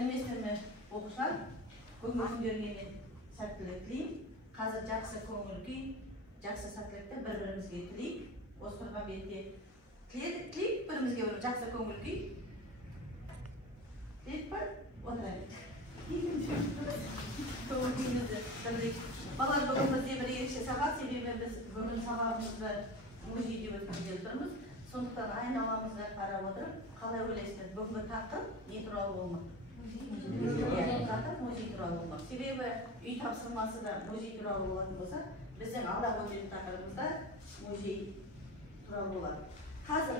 сәлеметсіздер оқушылар, бүгінгі күндеріңе мен сәттілік тілеймін. Қазір жақсы көңіл күй, жақсы сәттілікті бір-бірімізге тілейік. Осы тұрған бетте тілейік бірімізге жақсы көңіл күй. Тілейік бар? Отырайық. Көңіл күйімізді білдірейік. Балалар, бүгін бізде бір ерекше сағат, себебі біз бүгін сағатымызды музейде өткізгелі тұрмыз. Сондықтан айналамызға қарап отырып, қалай ойлайсыздар, бүгінгі тақырып не туралы болмақ? Тақырып музей туралы болмақ. Себебі үй тапсырмасы да музей туралы болатын болса, біздің алдағы өтетін тақырыбымызда музей туралы болады. Қазір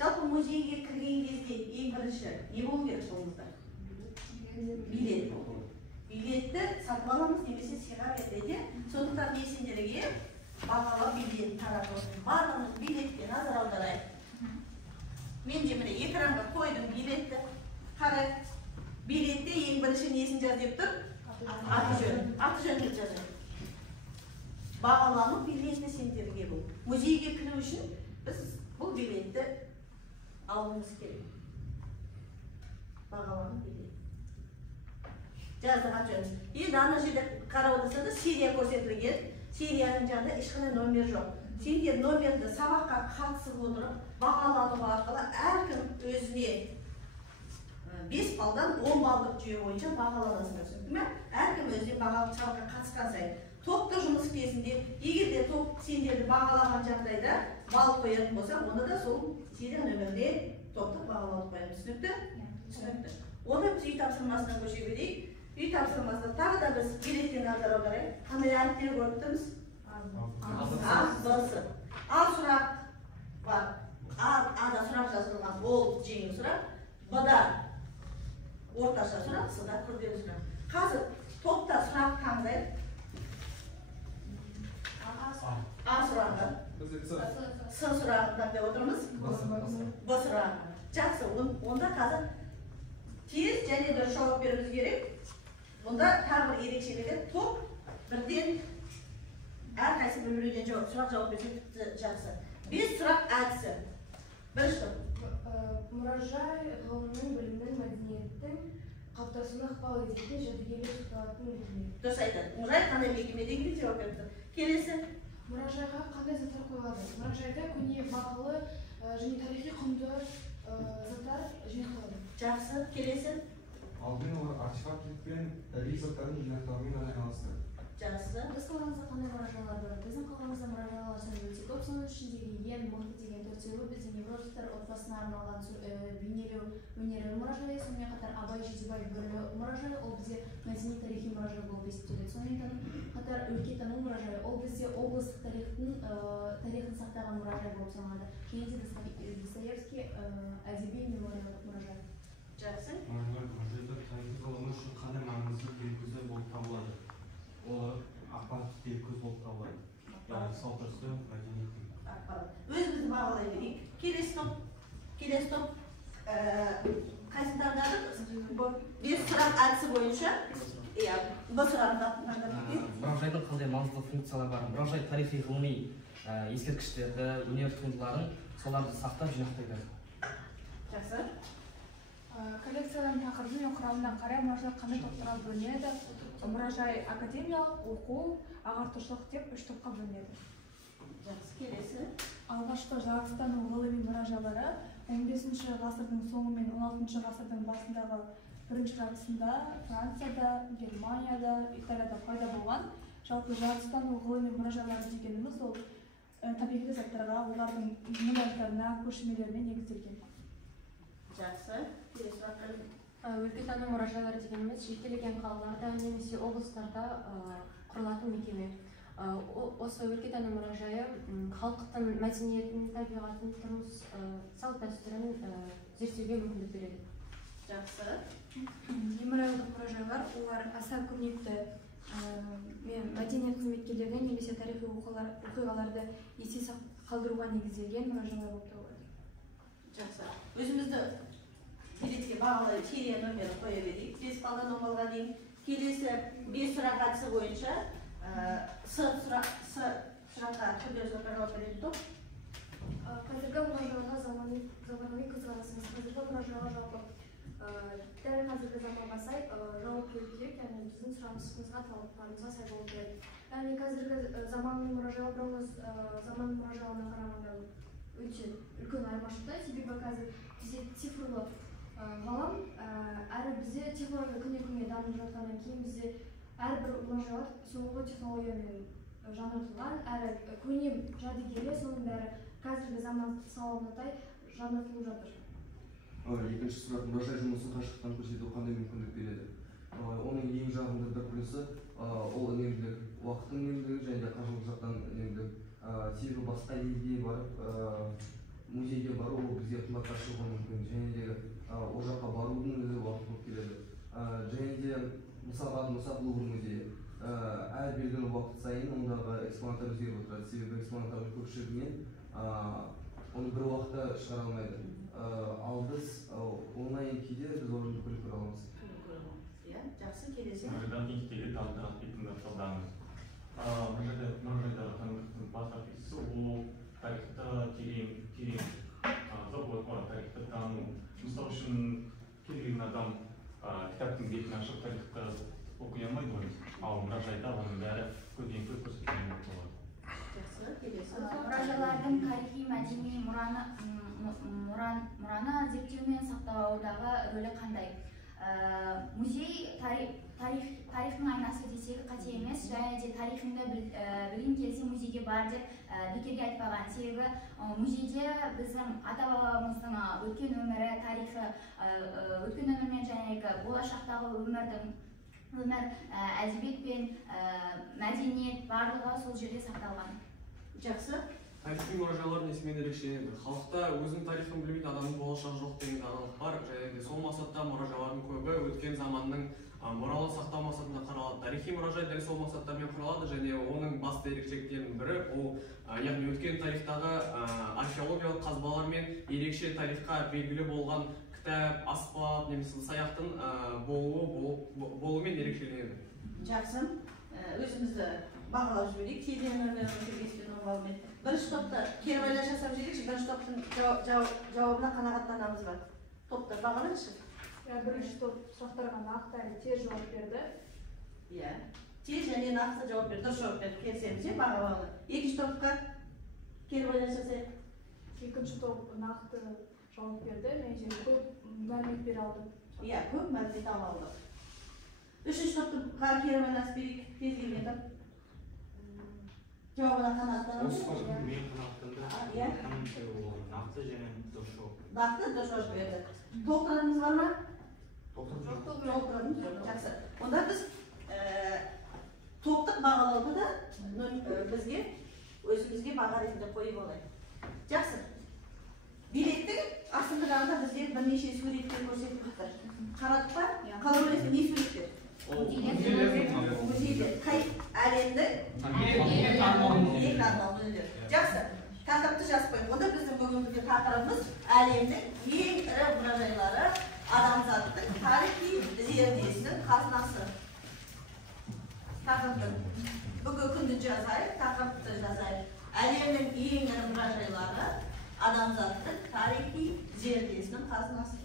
жалпы музейге кірген кезде ең бірінші не болу керек қолымызда? Билет. Билетті сатып аламыз немесе сыйға береді. Сондықтан мен сендерге бағалы билет таратып, барлығымыз билетке назар аударайық. Мен де міне экранға қойдым билетті. Қарай, билетте ең бірінші несін жаз деп тұр? Аты жөнді жазады. Бағалану билеті сендерге бұл. Музейге кіру үшін біз бұл билетті алуымыз керек. Бағалану билет. Жаздыған жөн. Енді ана жерде қарап отырса да серия көрсетілген. Серияның жанында ешқандай номер жоқ. Сендер номерді сабаққа қатысып отырып, бағалану арқылы әркім өзіне 5 балдан 10 балдық жүйе бойынша бағаланасыңдар. Түсінді ме? Әркім өзіне бағалы сабаққа қатысқан сайын. Топты жұмыс кезінде, егер де топ сендерді бағалаған жағдайда бал қоятын болса, онда да сол серия нөмірде топты бағалауды қоямыз. Түсінікті? Түсінікті. Онда біз үй тапсырмасына көше берейік. Үй тапсырмасында тағы да біз билетке назар аударайық. Қандай әріптер көріп тұрмыз? А, Б-сы. А сұрақ бар. А-да сұрақ жазылған, ол жеңіл сұрақ. Б-да орташа сұрақ, С-да күрделі сұрақ. Қазір топта сұрақ таңдайық. А сұрағы. С сұрағын таңдай отырмыз. Б сұрағы. Жақсы, онда қазір тез және дұрыс жауап беруіміз керек. Бұнда тағы бір ерекшелігі топ бірден әрқайсы бір-бірден сұрақ жауап берсе тіпті жақсы. 5 сұрақ әдісі. Бірінші топ. Мұражай ғылымның, білімнің, мәдениеттің қалыптасуына ықпал ететін жәдігерлік сақталатын мекеме. Дұрыс айтады. Мұражай қандай мекемедегі жауап берді? Келесі. Мұражайға қандай заттар қойылады? Мұражайда көне бағалы және тарихи құнды заттар жинақталады. Жақсы. Келесі. Алдымен олар артефактілік пен тарихи заттардың жинақтауымен айналысты. Жақсы. Біз қаламызда қандай мұражайлар бар? Біздің қаламызда мұражайлар саны өте көп. Соның ішіндегі ең мықты деген төртеуі біздің Европстар отбасына арналған бейнелеу өнері мұражайы, сонымен қатар Абай Жидебай бөлі мұражайы, ол бізде мәдени-тарихи мұражай болып есептеледі. Сонымен қатар өлкетану мұражайы, ол бізде облыстық тарихын сақтаған мұражай болып саналады. Және де Достоевский әдеби мемориалдық мұражай. Жақсы. Мұражайда тарихи ғылымы үшін қандай маңызды дереккөздер болып табылады? Ол ақпараттық дереккөз болып табылады. Яғни салт-дәстүр, мәдениеттің. Өзімізді бағалай берейік. Келесі топ қайсысын таңдадық? 5 сұрақ әдісі бойынша Б сұрағын таңдадық. Мұражайдың қандай маңызды функциялары бар? Мұражай тарихи ғылыми ескерткіштерді, өнер туындыларын соларды сақтап жинақтайды. Жақсы. Коллекциялардың тақырыбы мен құрамына қарай мұражай қандай топтарға бөлінеді? Мұражай академиялық, оқу, ағартушылық деп 3 топқа бөлінеді. Жақсы. Келесі. Алғашқы жаратылыстану ғылыми мұражайлары 15 ғасырдың соңы мен 16 ғасырдың басындағы бірінші жартысында Францияда, Германияда, Италияда пайда болған. Жалпы жаратылыстану ғылыми мұражайлары дегеніміз ол табиғи заттарға, олардың монументтеріне, көшірмелеріне негізделген. Жақсы. Келесі сұрақ. Өлкетану мұражайлары дегеніміз жекелеген қалаларда немесе облыстарда құрылатын мекеме. Осы өлкетану мұражайы халықтың мәдениетін, табиғатын, тұрмыс салт-дәстүрін зерттеуге мүмкіндік береді. Жақсы. Мемориалдық мұражайлар, олар аса көрнекті мәдениет қызметкерлеріне немесе тарихи оқиғаларды есте қалдыруға негізделген мұражайлар болып табылады. Жақсы. Өзімізді билетке бағалай серия нөмірі қоя берейік. 5 балдан 10 балға дейін. Келесі 5 сұрақ әдісі бойынша сұраққа күрделі сұраққа жауап беретін топ. Қазіргі мұражайға заманауи көзқарасыңыз. Қазіргі мұражайға жалпы дәл қазіргі заманға сай жауап беру керек, яғни біздің сұранысымызға, талаптарымызға сай болу керек. Яғни қазіргі заманның мұражайлары бұрынғы заманның мұражайларына қарағанда өте үлкен айырмашылықта, себебі қазір бізде цифрлы ғалам, әрі бізде технология күннен-күнге дамып жатқаннан кейін бізде әрбір мұражайлар соңғы технологиямен жаңартылған, әрі көне жәдігерлер соның бәрі қазіргі заман талабына сай жаңартылып жатыр. Екінші сұрақ, мұражай жұмысын қашықтан көрсету қандай мүмкіндік береді? Оның ең жағымды бір плюсы ол үнемділік, уақыттың үнемділігі және де қаржылық жақтан үнемділік. Себебі басқа елге барып музейге бару ол бізге қымбатқа шығуы мүмкін, және де ол жаққа барудың өзі уақыт болып келеді. Және де мысалға Мұса Лувр музейі әр белгілі уақыт сайын ондағы экспонаттар өзгеріп отырады, себебі экспонаттардың көпшілігінен оны бір уақытта шығара алмайды. Ал біз онлайн кейде біз орынды көріп көре аламыз. Жақсы, келесі. Мұражайдан кеңістегі танытырған бетіңді талдаңыз. Мұражайдағы танымдықтың басқа фиксі ол тарихты терең тарихты тану. Мысалы үшін келген адам кітаптың бетін ашып тарихты оқи алмайды ғой. Ал мұражайда оның бәрі көзбен көз көрсеткен болады. Жақсы, келесі. Мұражайлардың тарихи мәдени мұраны зерттеу мен сақтаудағы рөлі қандай? Музей тарихтың айнасы десек қате емес, және де тарихыңды білгің келсе музейге бар деп бекерге айтпаған. Себебі музейде біздің ата-бабамыздың өткен өмірі, тарихы, өткен өмірмен және болашақтағы өмір, әдебиет пен мәдениет барлығы сол жерде сақталған. Жақсы. Тарихи мұражайлар несімен ерекшеленеді? Халықта өзінің тарихын білмейтін адамның болашағы жоқ деген даналық бар, және де сол мақсатта мұражайлардың көбі өткен заманның мұралын сақтау мақсатында қаралады. Тарихи мұражай дәл сол мақсаттармен құралады, және оның басты ерекшеліктерінің бірі ол яғни өткен тарихтағы археологиялық қазбалар мен ерекше тарихқа белгілі болған кітап, аспап немесе саяқтың болуымен ерекшеленеді. Жақсы. Өзімізді бағалап жіберейік. Кейден бірінші топта керуайлар жасап жіберейікші, бірінші топтың жауабына қанағаттанамыз ба? Топта бағалайықшы. Бірінші топ сұрақтарға нақты әрі тез жауап берді. Иә, тез және нақты жауап берді, дұрыс жауап берді, келісеміз, бағалауды. Екінші топқа керуайлар жасайық. Екінші топ нақты жауап берді, және көп мәлімет бере алды. Иә, көп мәлімет алды. Үшінші топқа керуайлар берейік, тез келген топ. Жауабына қанағаттанамыз. Мен қанағаттанды. Нақты және дұрыс жауап. Нақты дұрыс жауап берді. Толықтыратыныңыз бар ма? Толықтыратынымыз жоқ. Жақсы. Онда біз топтық бағалауды да бізге өзімізге баға ретінде қойып алайық. Жақсы. Билеттің астыңғы жағында бізде бірнеше суреттер көрсетіп жатыр. Қарадық па? Қалай ойлайсың, не суреттер? Музейлер. Қай әлемдің? Жақсы. Тақырыпты жазып қойып. Онда біздің бүгінгі тақырыбымыз әлемнің ең ірі мұражайлары адамзаттың тарихи зердесінің қазынасы. Тақырыптың бүгінгі күнді жазайық, тақырыпты жазайық. Әлемнің ең ірі мұражайлары адамзаттың тарихи зердесінің қазынасы.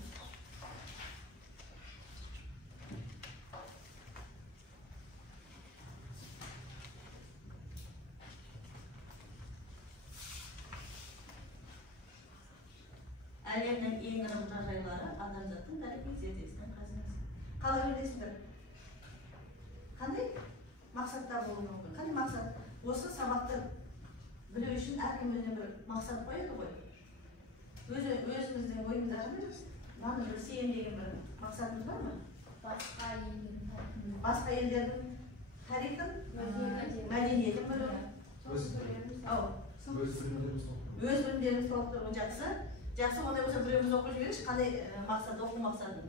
Әлемнің ең ірі мұражайлары адамзаттың тарихи зердесінің қазынасы. Қалай ойлайсыңдар? Қандай мақсатта болуы мүмкін? Қандай мақсат? Осы сабақты білу үшін әркім өзіне бір мақсат қояды ғой. Өзіміздің ойымызда мынаны білсем деген бір мақсатымыз бар ма? Басқа елдердің тарихын, мәдениетін білу. Өз білімдеріміз толықтыру жақсы. Жақсы, ондай болса біреуміз оқып жіберейікші, қандай мақсат, оқу мақсатын?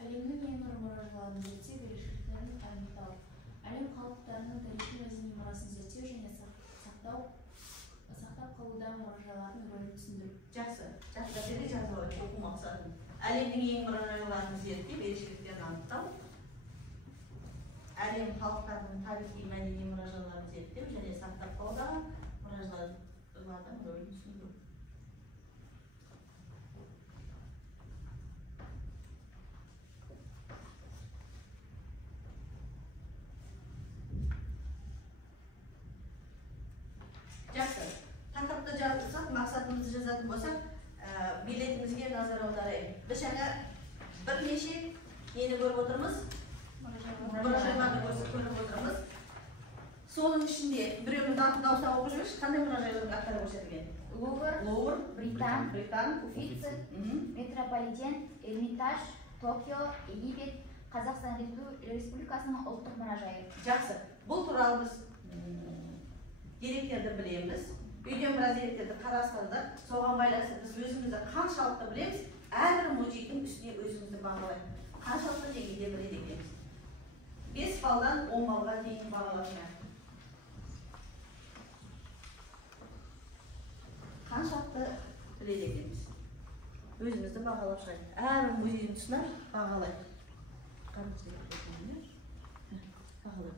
Әлемнің ең ірі мұражайларын зерттеу, ерекшеліктерін анықтау. Әлем халықтарының тарихи мәдени мұрасын зерттеу және сақтап қалудағы мұражайлардың рөлін түсіндіру. Жақсы, жақсы жазып оқу мақсатын. Әлемнің ең мұражайларын зерттеу, ерекшеліктерін анықтау. Әлем халықтарының тарихи мәдени мұражайларын зерттеу және сақтап қалудағы мұражайлардың рөлін түсіндіру. хатымызды жазатын болсақ, билетімізге назар аударайық. Біз жаңа бірнеше нені көріп отырмыз, мұражайларды көріп отырмыз. Соның ішінде біреудің атын дауыстап оқып жіберші, қандай мұражайлардың аттары көрсетілген? Лувр, Британ, Уффици, Метрополитен, Эрмитаж, Токио, Египет, Қазақстан Республикасының ұлттық мұражайы. Жақсы. Бұл туралы біз деректерді білеміз. Үйден біраз деректерді қарастырдық. Соған байланысты біз өзімізді қаншалықты білеміз, әрбір музейдің үстіне өзімізді бағалаймыз. Қаншалықты деңгейде біледі екенбіз. 5 балдан 10 балға дейін бағалап шығады. Қаншалықты біледі екенбіз. Өзімізді бағалап шығады. Әрбір музейдің тұсына бағалайды. Бағалайды.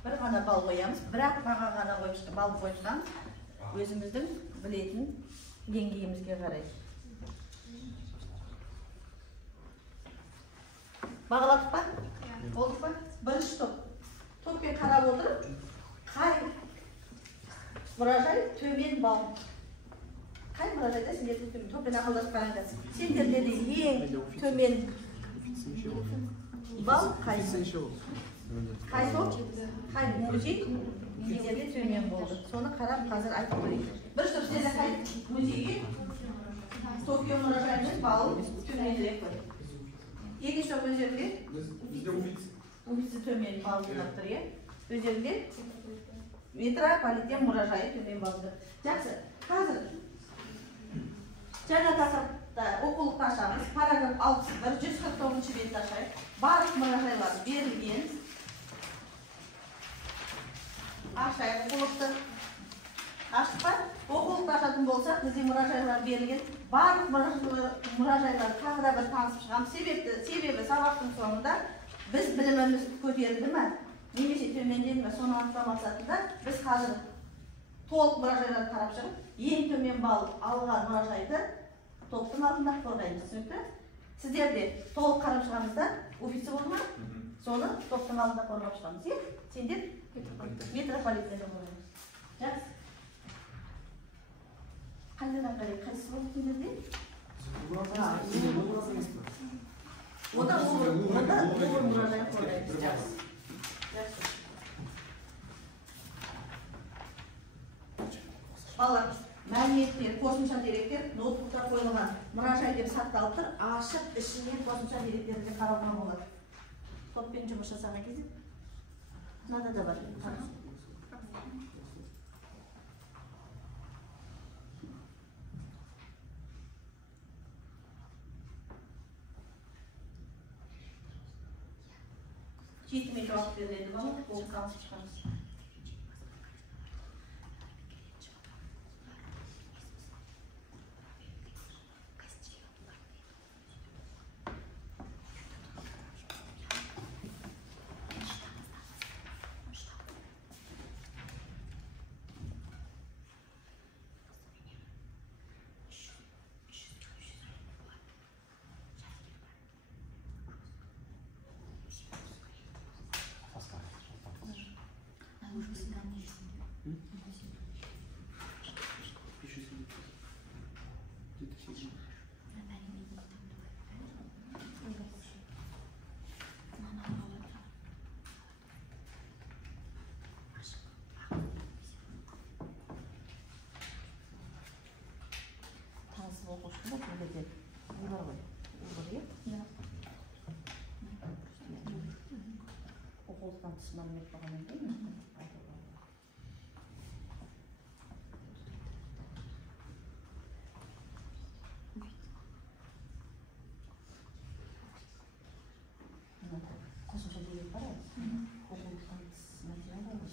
Бір ғана бал қоямыз, бірақ баға ғана бал қойған өзіміздің білетін деңгейімізге қарай. Бағаладық па? Болдық па? Бірінші топ. Топпен қарап отырып, қай мұражай төмен бал? Қай мұражайда сендер топпен ақылдасып қараңдар? Сендерде де ең төмен бал қайсы? Қай топ? Қай музей? Сендерде төмен болды. Соны қарап қазір айтып көрейік. Бірінші топ сендерде қай музейге? Токио мұражайының балы төменірек қой. Екінші топ өздерінде? Уффици төмен бал жинап тұр, иә? Өздерінде? Метрополитен мұражайы төмен балды. Жақсы. Қазір жаңа тақырыпта оқулықты ашамыз. Параграф 61, 149 бетті ашайық. Барлық мұражайлар берілген. Ашайық оқулықты. Аштық па? Оқулықты ашатын болсақ, бізде мұражайлар берілген. Барлық мұражайлар тағы да бір танысып шығамыз. Себебі сабақтың соңында біз біліміміз көтерілді ме, немесе төмендеді ме, соны анықтау мақсатында біз қазір толық мұражайларды қарап шығып, ең төмен бал алған мұражайды топтың алдында қорғаймыз. Түсінікті? Сіздер де толық қарап шығамызда, Уффици болды ма? Соны топтың алдында қорғап шығамыз. Сендер метрополитенді қорғаймыз. Жақсы. Қайдан қарай, қайсысы болды сендерде? Ода мұражай қорғаймыз. Жақсы. Балалар, мәліметтер, қосымша деректер ноутбукта қойылған мұражай деп сақталып тұр. Ашып, ішінен қосымша деректерді қарауға болады. Топпен жұмыс жасаған кезде мынада да бар. Жетімен жауап беріледі бала, ол қалысып шығамыз. Оқулықтан тыс мәлімет болғаннан кейін қосымша дерек бар ғой. Оқулықтан тыс материал бар ғой.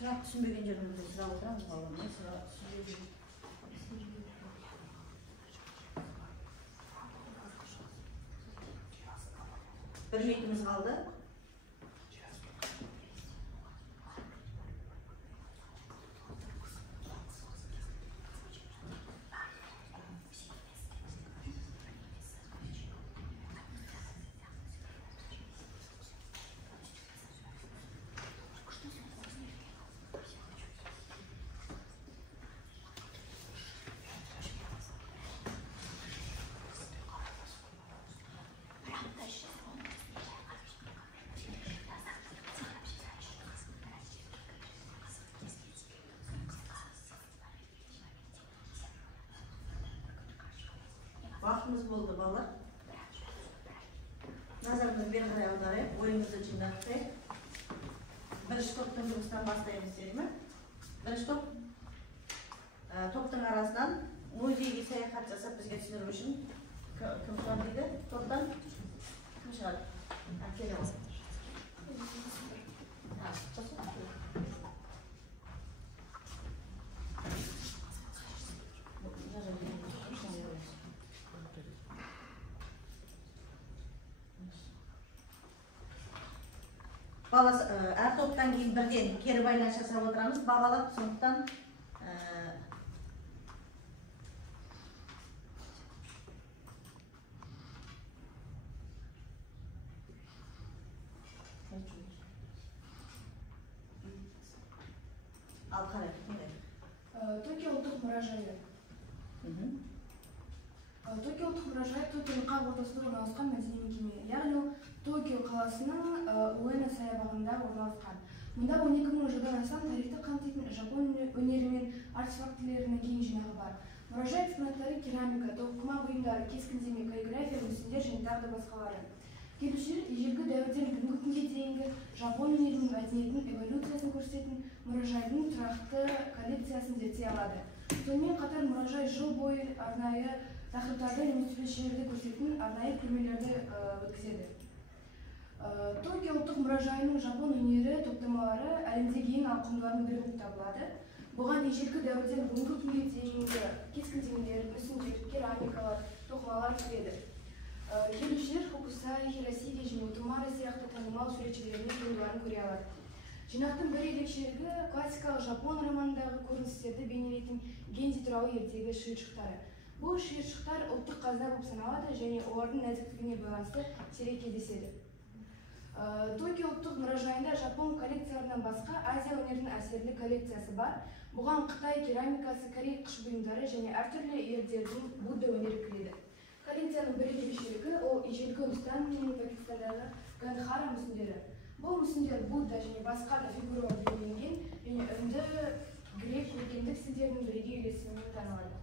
Сұрақ түсінбеген жерімізде сұрап отырамыз балам. Сұрақ түсінбеген. Bir minutimiz kaldı. Vaktimiz oldu balalar. Nazarımızı bir araya alırıp, oyumuzu cimlattık. Birinci toptan жұмыстан бастаймыз değil mi? Birinci top, toптың arasından muzeyге саяхат жасап бізге түсіндіру үшін кім шығады дейді? Топтан кім шығады? Келе ал. Әр топтан кейін бірден кері байланыс жасап отырамыз, бағалап, сондықтан ал қарай, қандай? Токио ұлттық мұражайы. Токио ұлттық мұражайы Токионың қақ ортасында орналасқан мәдени мекеме, яғни Токио қаласының Уэна саябағында орналасқан. Мұнда 12 мың жылдан астам тарихты қамтитын Жапон өнері мен артефактілерінің кең жинағы бар. Мұражай экспонаттары керамика, тоқыма бұйымдары, кескіндеме, каллиграфия, мүсіндер және тағы да басқалары. Келушілер ежелгі дәуірден бүгінгі күнге дейінгі Жапон өнерінің мәдениетінің эволюциясын көрсететін мұражайдың тұрақты коллекциясын зерттей алады. Сонымен қатар мұражай жыл бойы арнайы тақырыптарды немесе суретшілерді көрсететін арнайы көрмелерді өткізеді. Токио ұлттық мұражайының Жапон өнері топтамалары әлемдегі ең ауқымдылардың бірі болып табылады. Бұған ежелгі дәуірден бүгінгі күнге дейінгі кескіндемелер, мүсіндер, керамикалар, тоқымалар кіреді. Келушілер Хокусай, Хиросиге және Отомары сияқты танымал суретшілерінің туындыларын көре алады. Жинақтың бір ерекшелігі классикалық Жапон романындағы көріністерді бейнелейтін Гензи туралы ертегі шиыршықтары. Бұл шиыршықтар ұлттық қазына болып саналады және олардың нәзіктігіне байланысты сирек кездеседі. Токио ұлттық мұражайында Жапон коллекцияларынан басқа Азия өнерінің әсерлі коллекциясы бар. Бұған Қытай керамикасы, Корей қыш бұйымдары және әртүрлі елдердің Будда өнері кіреді. Коллекцияның бір ерекшелігі ол ежелгі Үндістан мен Пакистандағы Гандхара мүсіндері. Бұл мүсіндер Будда және басқа да фигуралар бейнеленген және үнді грек көркемдік стильдерінің бірегей үйлесімімен танылады.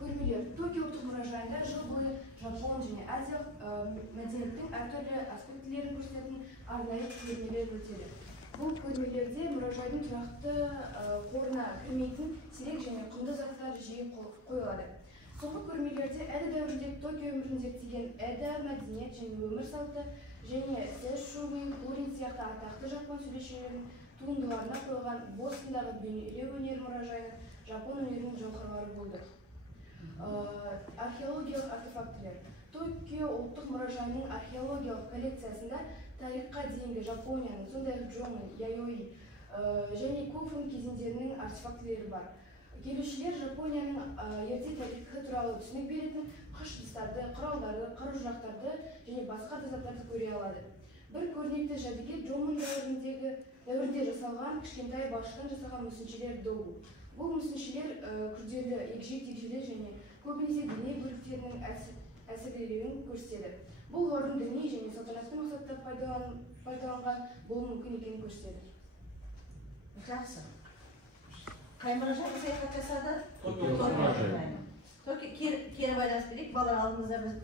Көрмелер Токио ұлттық мұражайында жыл бойы Жапон және Азия мәдениеттің әртүрлі аспектілерін көрсететін арнайы көрмелер өтеді. Бұл көрмелерде мұражайдың тұрақты қорына кірмейтін сирек және құнды заттар жиі қойылады. Соңғы көрмелерде Эдо дәуіріндегі Токио өмірін зерттеген Эдо мәдениет және өмір салты және Сэшуми, Курин сияқты атақты жапон суретшілерінің туындыларына қойылған Бостондағы бейнелеу өнер мұражайының Жапон өнерінің жауһарлары болды. Археологиялық артефактілер. Токио ұлттық мұражайының археологиялық коллекциясында тарихқа дейінгі Жапонияның, сондай-ақ Джомен, Яйои және Куфун кезеңдерінің артефактілері бар. Келушілер Жапонияның ерте тарихы туралы түсінік беретін қыш ыдыстарды, құралдарды, қару-жарақтарды және басқа да заттарды көре алады. Бір көрнекті жәдігер Джомен дәуірінде жасалған кішкентай балшықтан жасалған мүсіншелер догу. Бұл мүсіншелер күрделі, егжей-тегжейлі және көбінесе діни бөліктерінің әсерленуін көрсетеді. Бұл олардың діни және салтанатты мақсатта пайдаланған болуы мүмкін екенін көрсетеді. Жақсы. Қай мұражайға саяхат жасады? Токио мұражайы. Кері байланыс берейік. Балалар алдымызда біз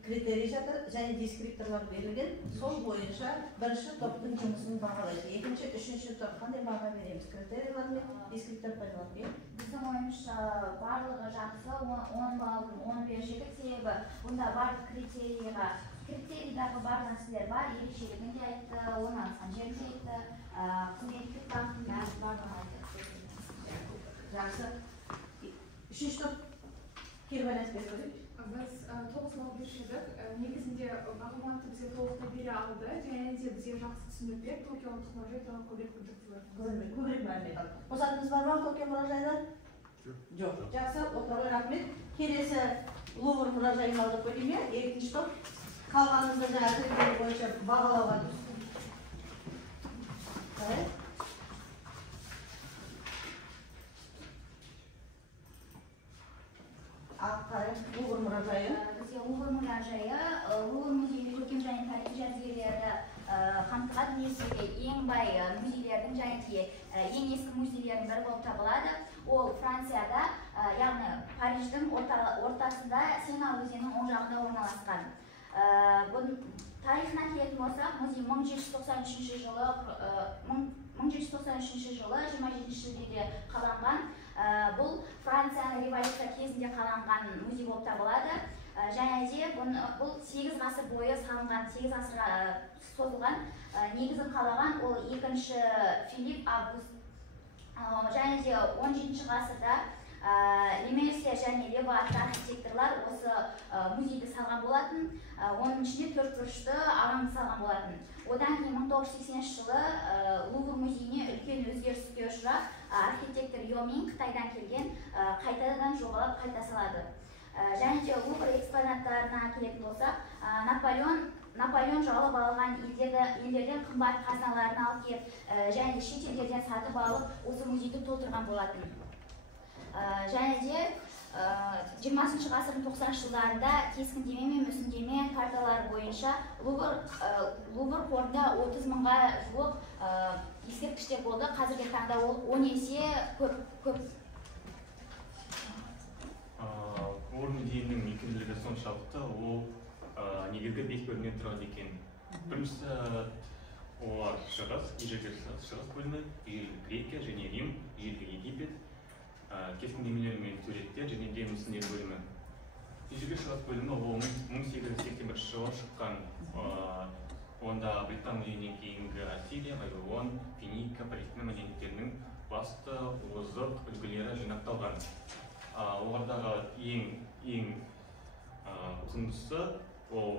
критерий жатыр және дескрипторлар берілген. Сол бойынша бірінші топтың жұмысын бағалайды. Екінші, үшінші топ қандай баға береміз? Критерийлар мен дескриптор пайдаланып. Біздің ойымызша барлығы жақсы, 10 баллдың 15 едік, себебі бұнда барлық критерийға критерийдегі бар нәрселер бар, ерекшелігін де айтты, орналасқан жерін де айтты, қызметтік бағыттың барлығын айтты. Жақсы. Үшінші топ кербалас беріп Біз 9 бал бершедік. Негізінде мағлұматты бізге толықтай бере алды, және де бізге жақсы түсіндіріп берді. Токио ұлттық мұражайы туралы көбірек білдірді. көбірек мәлімет алды. Қосатыныз бар ма Токио мұражайына? Жоқ. Жақсы, отырған рахмет. Келесі Лувр мұражайын алдық бөлеме, екінші топ. Қалғанымызды жаңа критерий бойынша бағалауға Лувр мұражайы. Бізге Лувр мұражайы, Лувр музейінің көркем және тарихи жәдігерлері қамтыған дүниедегі ең бай музейлердің және ең ескі музейлердің бірі болып табылады. Ол Францияда, яғни Париждің ортасында Сена өзенінің оң жағында орналасқан. Тарихына келетін болсақ, музей 1793 жылы 27 шілдеде қаланған. Бұл Францияның революция кезінде қаланған музей болып табылады. Және де бұл 8 ғасыр бойы салынған, 8 ғасырға созылған. Негізін қалаған ол 2-ші Филипп Август. Және де 17 ғасырда Лемерсия және Леба атты архитекторлар осы музейді салған болатын. Оның ішінде 4 бұрышты алаңды салған болатын. Одан кейін 1980 жылы Лувр музейіне үлкен өзгеріске ұшырап, архитектор Йомин Қытайдан келген қайтадан жобалап қайта салады. Және де Лувр экспонаттарына келетін болсақ, Наполеон жаулап алған елдерден қымбат қазыналарын алып келіп, және де шетелдерден сатып алып, осы музейді толтырған болатын. Және де 20 ғасырдың 90 жылдарында кескіндеме мен мүсіндеме карталары бойынша Лувр қорында 30 мыңға жуық ескерткіштер болды. Қазіргі таңда ол 10 есе көп. Лувр музейінің икемділігі соншалықты, ол негізгі 5 бөлімнен тұрады екен. Біріншісі олар ежелгі шығыс бөлімі, ежелгі Грекия және Рим, ежелгі Египет, кескіндемелер мен суреттер және де мүсіндер бөлімі. Ежелгі шығыс бөлімі ол 1881 жылы шыққан. Онда Британ музейінен кейінгі Ассирия, Вавилон, Финика, Палестина мәдениеттерінің басты озық үлгілері жинақталған. Олардағы ең құндысы ол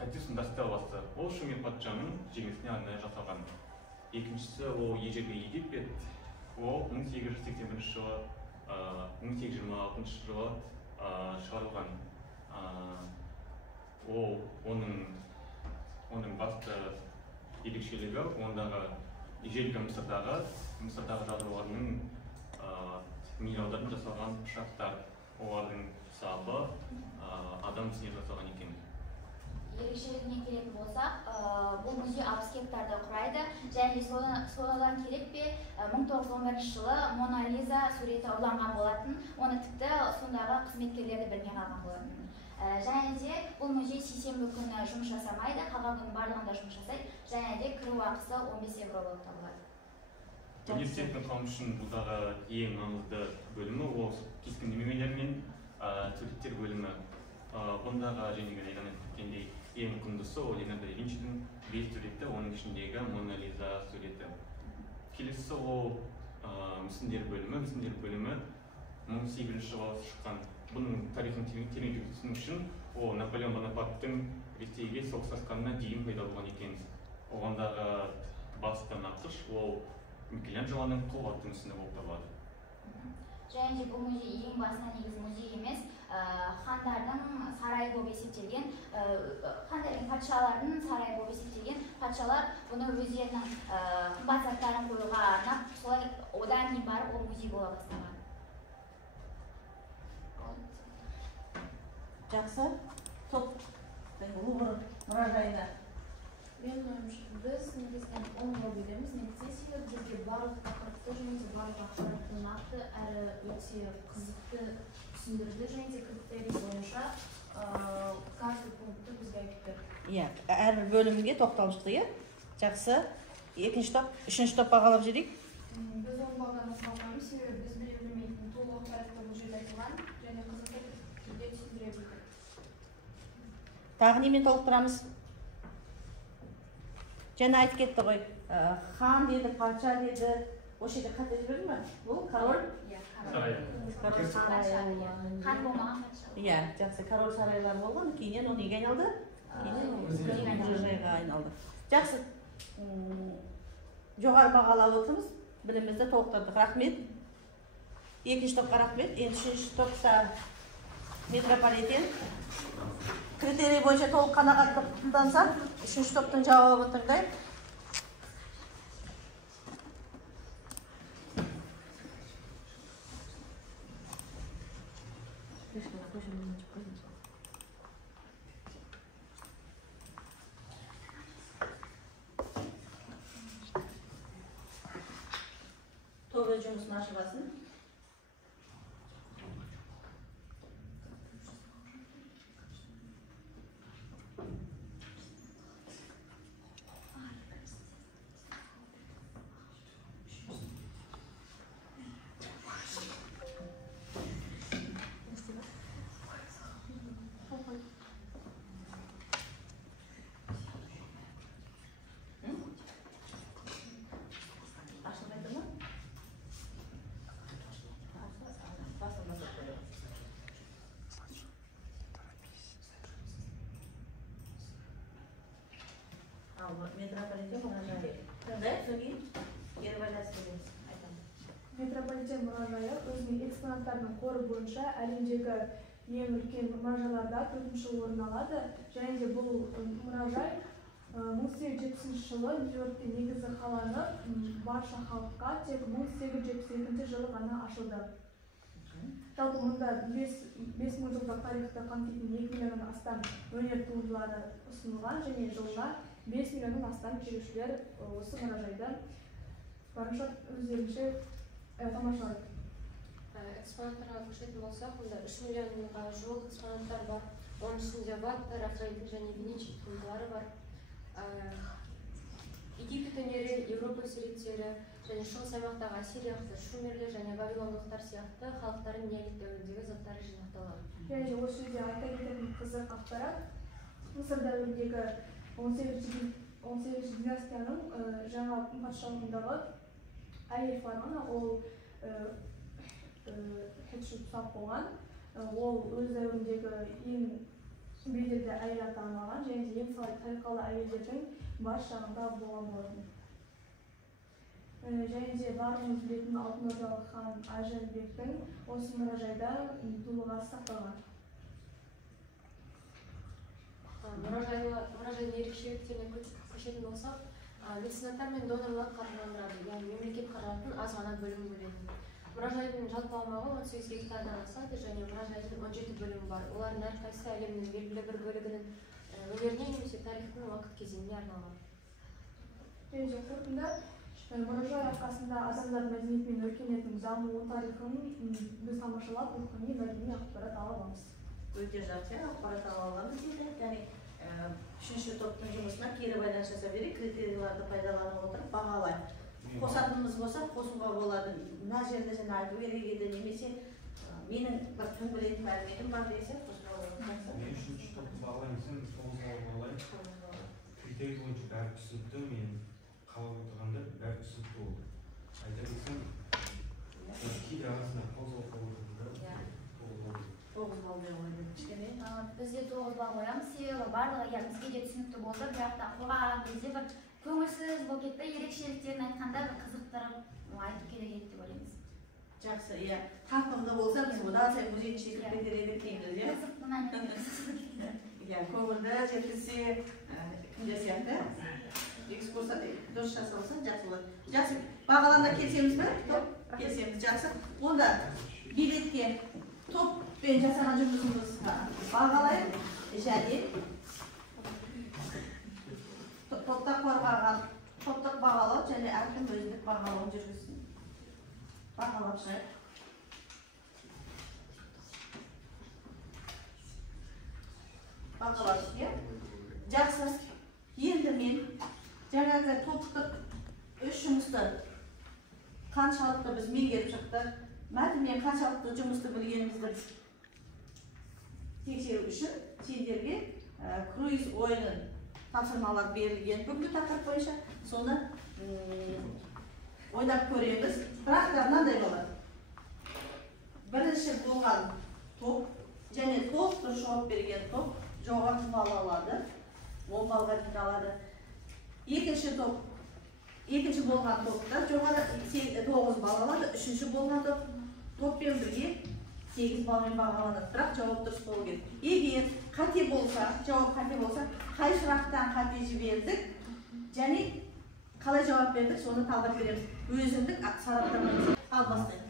Катюстың дастелласы. Ол Шумер патшаның жеңісіне арнайы жасалған. Екіншісі ол ежелгі Египет. Ол 1881 жылы 1826 жылы шығарылған. Оның басты ерекшелігі ондағы ежелгі Мысырдағы жадыларының минералдардан жасалған пышақтар. Олардың сабы адам мүсінінен жасалған екен. Ерекшелігіне келетін болсақ, бұл музей 60 гектарды құрайды, және содан керек пе 1911 жылы Мона Лиза суреті ұрланған болатын, оны тіпті сондағы қызметкерлері білмей қалған болатын. Және де бұл музей сейсенбі күні жұмыс жасамайды, қалған күні барлығында жұмыс жасайды, және де кіру ақысы 15 евро болып табылады. Университеттің қауым үшін бұлдағы ең маңызды бөлімі ол кескіндемелер мен суреттер бөлімі. Бұндағы және де ең құндысы ол Леонардо да Винчидің 5 суреті, оның ішіндегі Мона Лиза суреті. Келесі ол мүсіндер бөлімі. Мүсіндер бөлімі 1800 жылы шыққан. Бұның тарихын тереңдеп түсіну үшін ол Наполеон Бонапарттың Ресейге соғысқанына дейін пайда болған екен. Оғандағы басты нақыш ол Микеланджелоның қол атты мүсіні болып табылады. Және де бұл музей ең басына негізі музей емес, хандардың сарайы болып есептелген, хандардың патшалардың сарайы болып есептелген. Патшалар бұны өздерінің қымбат заттарын қоюға арнап, солай одан кейін барып ол музей бола бастаған. Жақсы. Топ Лувр мұражайына. Мен ойымша, біз негізінен 10 бал береміз. Негізінде бізге барлық тақырыпты және де барлық ақпаратты нақты әрі өте қызықты түсіндірді, және де критерий бойынша каждый пунктты бізге айтып берді. Иә, әрбір бөлімге тоқталып шықты, иә? Жақсы. Екінші топ, үшінші топ бағалап жіберейік. Біз 10 балдан қалмаймыз, себебі біз білмейтін толық ақпаратты бұл жерде айтылған, және қызықты түрде түсіндіре білдік. Тағы немен толықтырамыз? Жаңа айтып кетті ғой, хан деді, патша деді, осы жерде қате жіберді ме? Бұл король сарайы. хан болмаған патша. Иә, жақсы, король сарайлар болған, кейіннен ол неге айналды? Мұражайға айналды. Жақсы, жоғары бағалап отырмыз, білімімізді толықтырдық. Рахмет. Екінші топқа рахмет. Енді үшінші топта метрополитен. Критерий бойынша толық қанағаттанса, үшінші топтың жауабын тыңдайық. Топ өз жұмысын ашып алсын. Метрополитен мұражайы. Тыңдайық, соң кейін гері байланыстырамыз. Метрополитен мұражайы өзінің экспонаттарының қоры бойынша әлемдегі ең үлкен мұражайларда 4-ші орын алады. Және де бұл мұражай 1870 жылы Нью-Йоркте негізі қаланып, барша халыққа тек 1872 жылы ғана ашылды. Жалпы мұнда 5000 жылдық тарихты қамтитын 2 миллионнан астам өнер туындылары ұсынылған және жылына 5 миллионнан астам келушілер осы мұражайды барынша өздерінше тамашалайды. Экспонаттарға көшетін болсақ, онда 3 миллионға жуық экспонаттар бар. Оның ішінде Ватта, Рафаэль және Венечи туындылары бар. Египет өнері, Еуропа суреттері және шығыс аймақтағы ассириялықтар, шумерлер және вавилондықтар сияқты халықтардың неолит дәуіріндегі заттары жинақталған. Және осы жерде айта кететін қызық ақпарат, Мысыр дәуіріндегі 18 династияның жаңа патшалығындағы әйел фараоны, ол Хетшепсут болған. Ол өз дәуіріндегі ең беделді әйел атанған және де ең тарихалы әйелдердің бас жағында болған болатын. Және де барлығымыз білетін Алтын Ордалық хан Ажарбектің осы мұражайда дулығасы сақталған. Мұражайдың ерекшеліктеріне көшетін болсақ, меценаттар мен донорлар қаржыландырады, яғни мемлекет қаражатын аз ғана бөлім бөледі. Мұражайдың жалпы аумағы 18 гектардан асады және мұражайдың 17 бөлімі бар. Олардың әрқайсысы әлемнің белгілі бір бөлігінің өнеріне немесе тарихтың уақыт кезеңіне арналған. Және де қорытында мұражай арқасында адамдар мәдениеті мен өркениетінің дамуы тарихын біз тамашалап, рухани мәдени ақпарат ала аламыз. Өте жақсы ақпарат ала аламыз дейді. Яғни үшінші топтың жұмысына кері байланыс жасап берейік, критерийларды пайдаланып отырып бағалайық. Қосатынымыз болса қосуға болады. Мына жерде жаңа айту керек еді, немесе менің бір тың білетін мәліметім бар десе қосуға болады. Мен үшінші топты бағалаймын, сен 9-ға бағалаймын. Критерий бойынша бәрі түсінікті, мен қалап отырғанда бәрі түсінікті болды. Айта кетсем, кейде арасында қозғалып отырғанда 9 балл қойды. Кішкене? Бізде 9 балл қоямыз, себебі барлығы бізге де түсінікті болды, бірақ та қорғаған кезде бір көңілсіз болып кетті, ерекшеліктерін айтқанда бір қызықтырып айтып керек еді деп ойлаймыз. Жақсы, иә. Қақпымды болса, біз одан сайын өзен шекіп кетер дейміз, иә? Қызықты Иә, көңілді жеткізсе, кімдер сияқты экскурсия дұрыс жасалса жақсы болады. Жақсы, бағаланда келсеміз бе? Топ, келсеміз, жақсы. Онда билетке топпен жасаған жұмысымыз бағалайық және топта қорғаған топтық бағалау және әркім өзіндік бағалауын жүргізсін. Бағалап шығайық. Бағалап шығайық. Жақсы. Енді мен жаңағы топтық үш жұмысты қаншалықты біз меңгеріп шықтық, мәтінмен қаншалықты жұмысты білгенімізді тексеру үшін сендерге круиз ойынын тапсырмалар берілген бүгінгі тақырып бойынша соны ойнап көреміз. Бірақ та мынандай болады. Бірінші болған топ және толық жауап берген топ жоғары балл алады. 10 балға дейін алады. Екінші болған топта жоғары 9 балл алады. Үшінші болған топпен бірге 8 балмен бағаланады. Бірақ жауап дұрыс болу керек. Егер қате болса, жауап қате болса, қай сұрақтан қате жібердік және қалай жауап бердік, соны талдап береміз. Өзіндік сараптамамыз. Ал бастайық.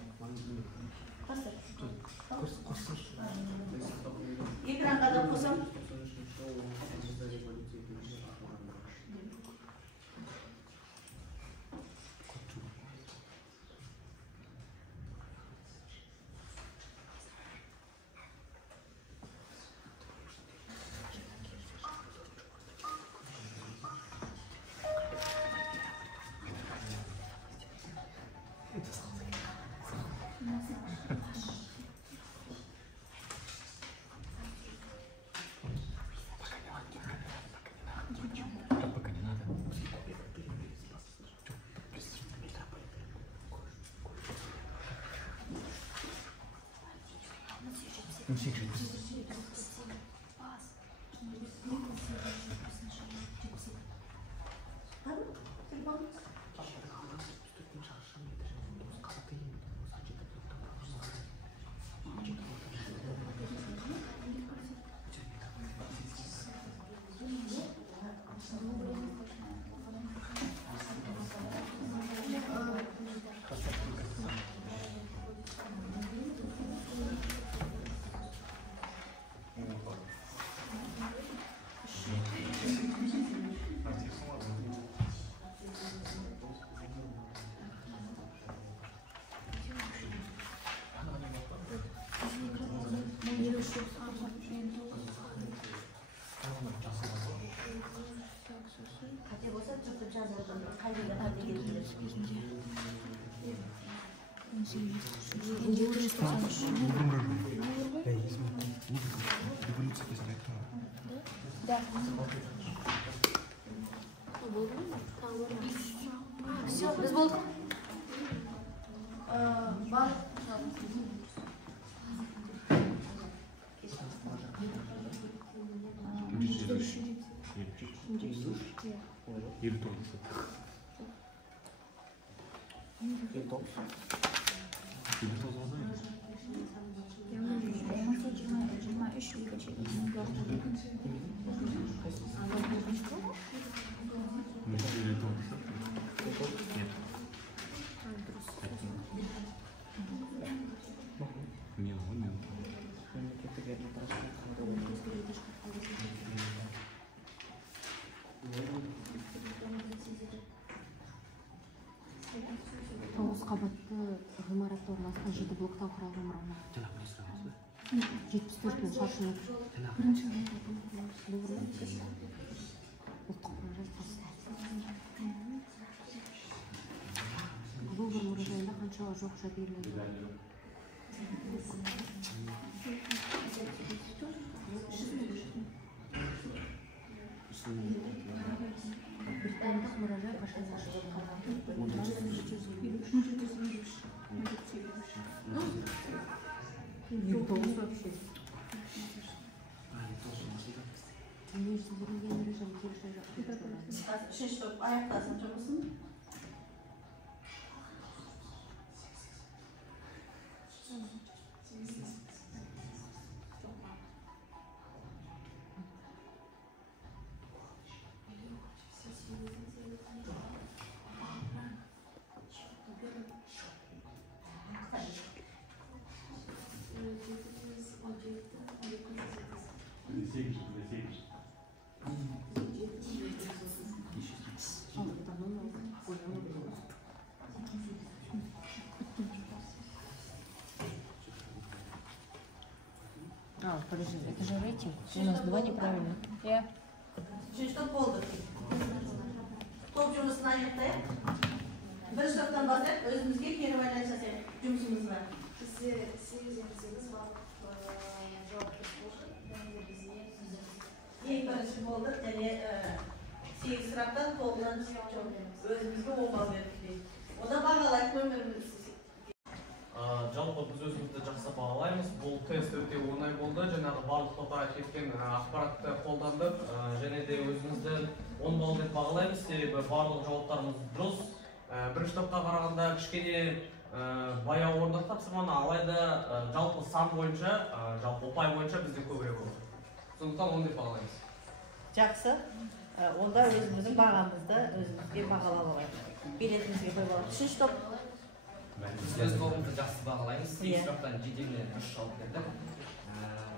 Экранға да қосам. Все, без болдық. Бар. Тоғыз қабатты ғимаратта орналасқан 7 блоктан құралған мұрағат. 74 мың шаршы метр. Бірінші ұлттық мұражай бұл бір мұражайында қаншаға жоқ жәдігерлер бар? Британдық мұражай қашан ашылып қалған? Вообще. Үшінші топ аяқтасын жұмысын. Подожди, это же рейтинг. У нас 2 неправильно. Üçüncü top oldu. Top жұмысын аяқтайық. Бірінші топтан бастайық, өзімізге кері байланыс жасайық жұмысымыз бар. Бізде 8-8 балық жауап болды. Және де бізге birinchi bo'ldik, ya'ni 8 sıraqdan to'g'ridan o'zimizga 10 ball berdik. Onda бағалай ko'rmaymiz. Жалпы біз өзімізді жақсы бағалаймыз. Бұл тест өте оңай болды. Жаңағы барлық топқа кеткен ақпаратты қолдандық. Және де өзімізді 10 балл деп бағалаймыз. Себебі барлық жауаптарымыз дұрыс. Бірінші топқа қарағанда кішкене баяу орындық тапсырманы, алайда жалпы сан бойынша, жалпы ұпай бойынша бізде көбірек болды. Сондықтан 10 деп бағалаймыз. Жақсы. Онда өзіміздің бағамызды өзімізге бағалап алайық. Билетімізге қойып алайық. Үшінші топ. Біз өз тобымызды жақсы бағалаймыз. 8 сұрақтан 7-іне 3 жауап бердік.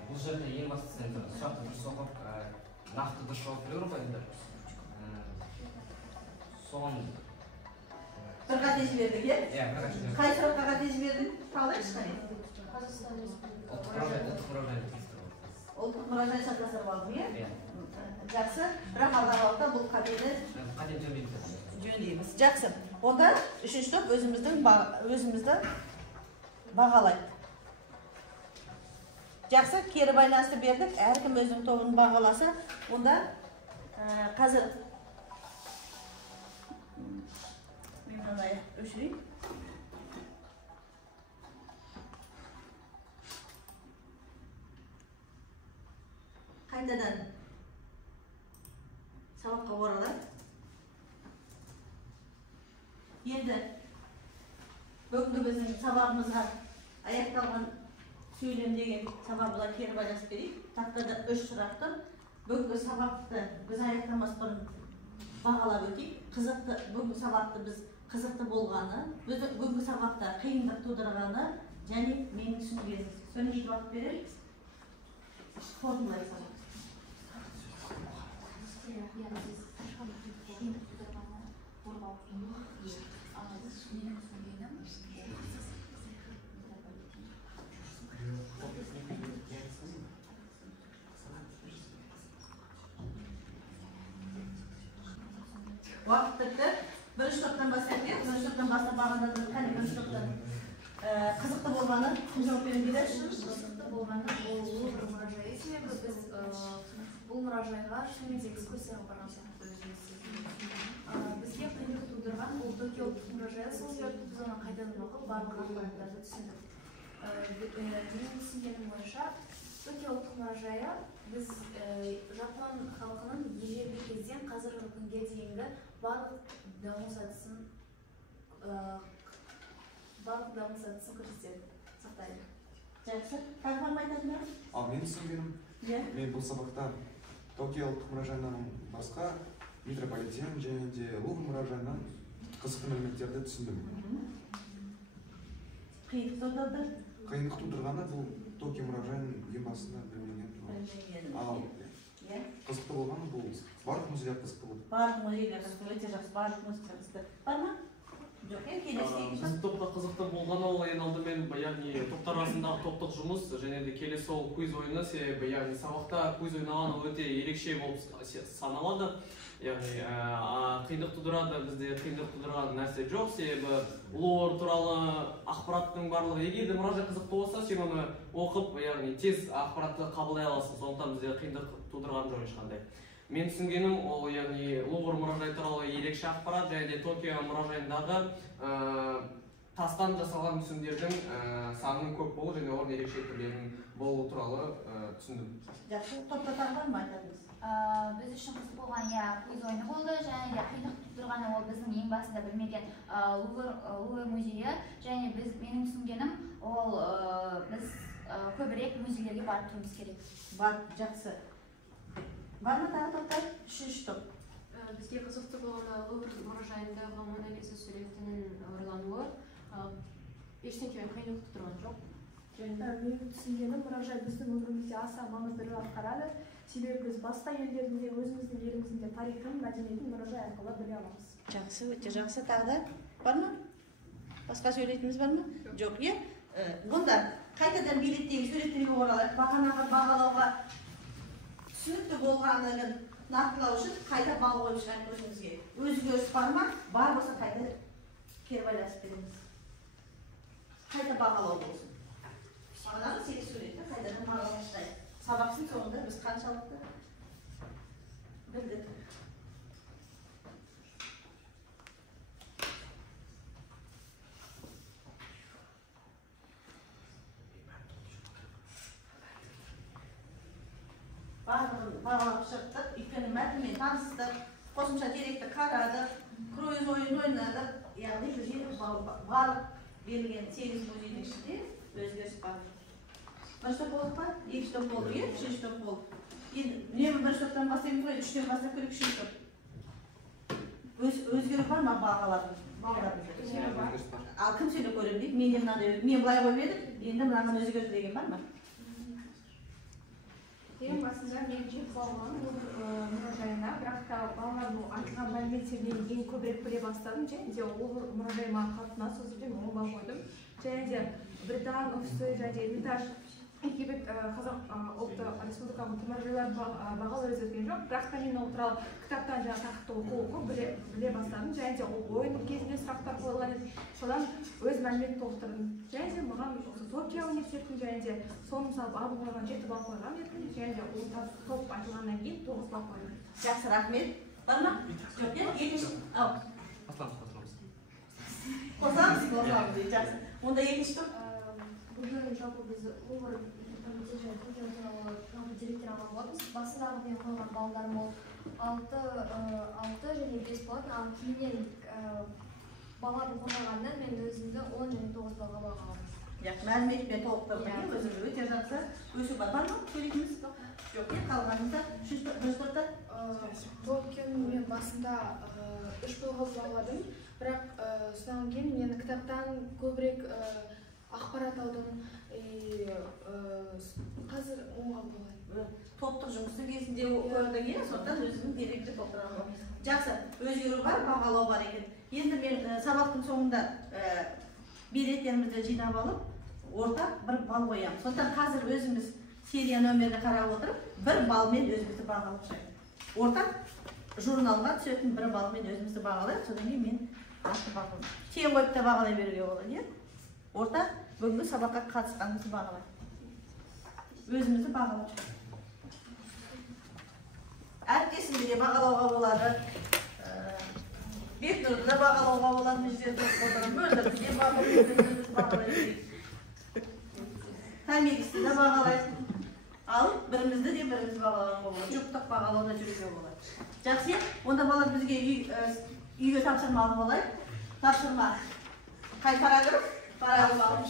Бұл жерде ең бастысы енді сұрақты дұрыс оқып, нақты дұрыс жауап беру ғой енді. Соған бір қатесі бердік, е? Иә, бір қатесі бердік. Қай сұраққа қатесі бердің? Қалайшы қане? Ұлттық мұражай сақтастырып алдым, е? Жақсы. Бірақ алдағы уақытта бұл қатені жөндейміз. Жақсы. Онда үшінші топ өзімізді бағалайды. Жақсы, кері байланысты бердік. Әркім өзінің тобын бағаласа, онда қазір мен мынандай өшірейін. Қайтадан сабаққа оралайық. Енді бүгінгі біздің сабағымызға аяқталған сөйлем деген сабағымызға кері байланысып берейік. Тақтада 3 сұрақты бүгінгі сабақты біз аяқтамас бұрын бағалап өтейік. Бүгінгі сабақты біз қызықты болғаны, бүгінгі сабақта қиындық тудырғаны және менің түсінгенім. Сөйлеуге уақыт берелік. Қорытындылай сабақ. Уақыт бітті. Бірінші топтан бастап беріп, бірінші топтан бастап бағандадың, қане бірінші топтан қызықты болғаны, жауап беріңдер. Қызықты болғаны ол Лувр мұражайы себебі біз бұл мұражайға шынымен экскурсияға барған сияқты өзіміз. Бізге қиындық тудырған бұл Токио ұлттық мұражайы, сол себепті біз оны қайтадан оқып барлық ақпараттарды түсіндік. Менің түсінгенім бойынша Токио ұлттық мұражайы біз Жапон халқының ежелгі кезден қазіргі күнге дейінгі барлық даму сатысын көрсетеді, сақтайды. Жақсы. Қағам айтатын ба? Мен түсінгенім, мен бұл сабақта Токио ұлттық мұражайынан басқа метрополитен және де Лувр мұражайынан қызықты мәліметтерді түсіндім. Қиындық тудырды? Қиындық тудырғаны бұл Токио мұражайының ең басында білмеген. Ал қызықты болғаны бұл барлық музейлер қызықты болды. Барлық музейлер қызықты, өте жақсы, барлық музейлер қызықты. Бар ма? Жоқ, Біздің топта қызықты болғаны ол ең алдымен яғни топтар арасындағы топтық жұмыс және де келесі ол квиз ойыны, себебі яғни сабақта квиз ойнаған ол өте ерекше болып саналады. Яғни қиындық тудырады, бізде қиындық тудырған нәрсе жоқ, себебі Лувр туралы ақпараттың барлығы егер мұражай қызықты болса, сен оны оқып, яғни тез ақпаратты қабылдай аласың, сондықтан бізде қиындық тудырған жоқ ешқандай. Мен түсінгенім ол яғни Лувр мұражай туралы ерекше ақпарат және де Токио мұражайындағы тастан жасалған мүсіндердің санының көп болу және орын ерекше түрлерінің болуы туралы түсіндім. Жақсы, топта тағы бар ма айтатыныңыз? Біз үшін қызық болған квиз ойыны болды және де қиындық тудырғаны ол біздің ең басында білмеген Лувр музейі және менің түсінгенім ол біз көбірек музейлерге барып тұруымыз керек. Жақсы. Бар ма тағы топтар? Үшінші топ. Бізге қызықты болғаны Лувр мұражайындағы Мона Лиза суретінің ұрлануы ештеңе қиындық тудырған жоқ. Менің түсінгенім мұражай біздің өмірімізде аса маңызды рөл атқарады. Себебі біз басқа елдердің де өзіміздің еліміздің де тарихын, мәдениетін мұражай арқылы біле аламыз. Жақсы, өте жақсы. Тағы да бар ма? Басқа сөйлейтініміз бар ма? Жоқ, е? Бұнда қайтадан билеттегі суреттерге оралайық. Бағанағы бағалауға түсінікті болғанын нақтылау үшін қайта бал қойып шығайық өзіңізге. Өзгеріс бар ма? Бар болса қайта кері байланысып береміз. Қайта бағалау болсын. Бағанағы 8 суретті қайтадан бағалау шығайық. Сабақтың соңында біз қаншалықты Bildik. Bağlanıp çıktık, ülkenin metniyle tanıştık, qo'shimcha direktni qaradik, kruiz o'yin o'ynadik. Ya'ni baliq berilgan servis muzeyning ichida o'zgarish bor. Birinchi to'p bo'ldi, ikkinchi to'p bo'ldi, uchinchi to'p bo'ldi. Endi men birinchi to'pdan boshlab qo'yib, uchinchi to'p boshlab ko'rib uchinchi to'p. O'zgarib bormi bag'alarimiz? Kim seni ko'rib, men былай qo'yib edim, endi bularni o'zgardi degan bormi? Ең басында мен жеп болған мұражайына, бірақ та балалардың айтылған мәліметтерінен ең көбірек біле бастадым. Және де ол мұражайыма қатына созып ол бал қойдым. Және де Британ офисі, және де Эрмитаж, Египет Қазақ ұлттық республикалық мұражайлар бағалы өзгерген жоқ. Бірақ та мен ол туралы кітаптан тақырыпты оқып біле бастадым. Және де ол ойын кезінде сұрақтар қойылған еді. Содан өз мәлімет толықтырдым. Және де маған Токио университетінің және де соны мысалы бабы қойған 7 бал қойған едім. Және де ол топ айтылғаннан кейін 9 бал қойдым. Жақсы, рахмет. Бар ма? Жоқ, екінші. Ау. Қосамыз дейді, жақсы. Онда екінші топ. Бұл жолы жалпы біз Лувр комитеті туралы директор алған болатынбыз. Басындағы мен қойған балдарым ол 6 және 5 болатын, ал кейіннен баланы қойғаннан мен өзімді 10 және 9 балға бағаламын. Мәліметпен толықтырдым, өзімді өте жақсы өсу бар ма? Сөйлейтіміз? Жоқ, қалғанымызда бірінші топта? Токионың мен басында 3 балға бағаладым, бірақ содан кейін мен кітаптан көбірек ақпарат алдым. Қазір оңға болады. Топтық жұмыстың кезінде көрді екен, сондықтан өзінің деректі толықтырған. Жақсы, өзгеру бар, бағалау бар екен. Енді мен сабақтың соңында билеттерімізді жинап алып, ортақ бір бал қоямын. Сондықтан қазір өзіміз серия нөмірді қарап отырып, бір балмен өзімізді бағалап шығайық. Ортақ журналға түсетін бір балмен өзімізді бағалайық, содан кейін мен атты бағалаймын. Тең қойып та бағалай беруге болады, ортақ бүгінгі сабаққа қатысқанымызды бағалайық. Өзімізді бағалап шығайық. Әріптесімді де бағалауға болады. Бекнұрды да бағалауға болады, біздерді отырған мөлдірді де бағалайды. Тәмегісті де бағалайды. Ал бірімізді де біріміз бағалауға болады. Жұптық бағалауда жүруге болады. Жақсы, онда балар бізге үйге тапсырма алып олайық. Тапсырма қай параграф? Параграф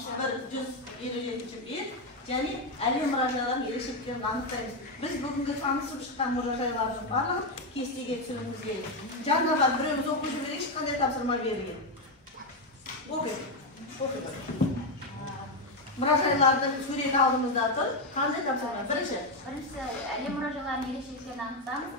157 бет. Және әлем мұражайларының ерекшеліктерін анықтаймыз. Біз бүгінгі танысып шыққан мұражайлардың барлығын кестеге түсіруіміз керек. Жанына бар біреуміз оқу жіберейік, қандай тапсырма берілген. Оқиды. Мұражайлардың сурет алдымызда тұр. Қандай тапсырма? Бірінші әлем мұражайларының ерекшеліктерін анықтаймыз.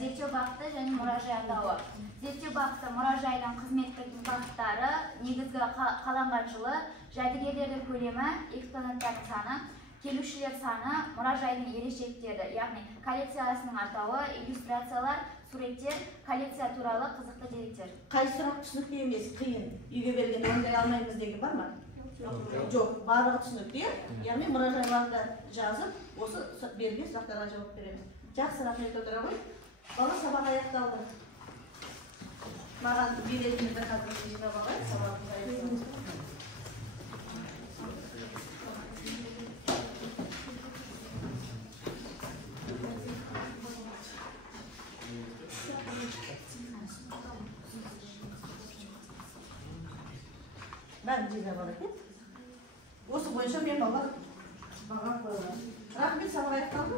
Зерттеу бағыты және мұражай атауы. Зерттеу бағыты мұражайдың қызметтік бағыттары, негізгі қаланған жылы, жәдігерлердің көлемі, экспонаттардың саны, келушілер саны, мұражайдың ерекшеліктері, яғни коллекциясының атауы, иллюстрациялар, суреттер, коллекция туралы қызықты деректер. Қай сұрақ түсінікті емес, қиын, үйге берген ондай алмаймыз деген бар ма? Жоқ, барлығы түсінікті, яғни мұражайларды жазып, осы берген сұрақтарға жауап береміз. Жақсы, рахмет отыра ғой. Бала сабақ аяқталды. Маған билетімізді қазір жинап алайық, сабағымыз аяқталды. Бәрін жинап алайық. Осы бойынша мен балалар баға қойылған. Рахмет, сабақ аяқталды.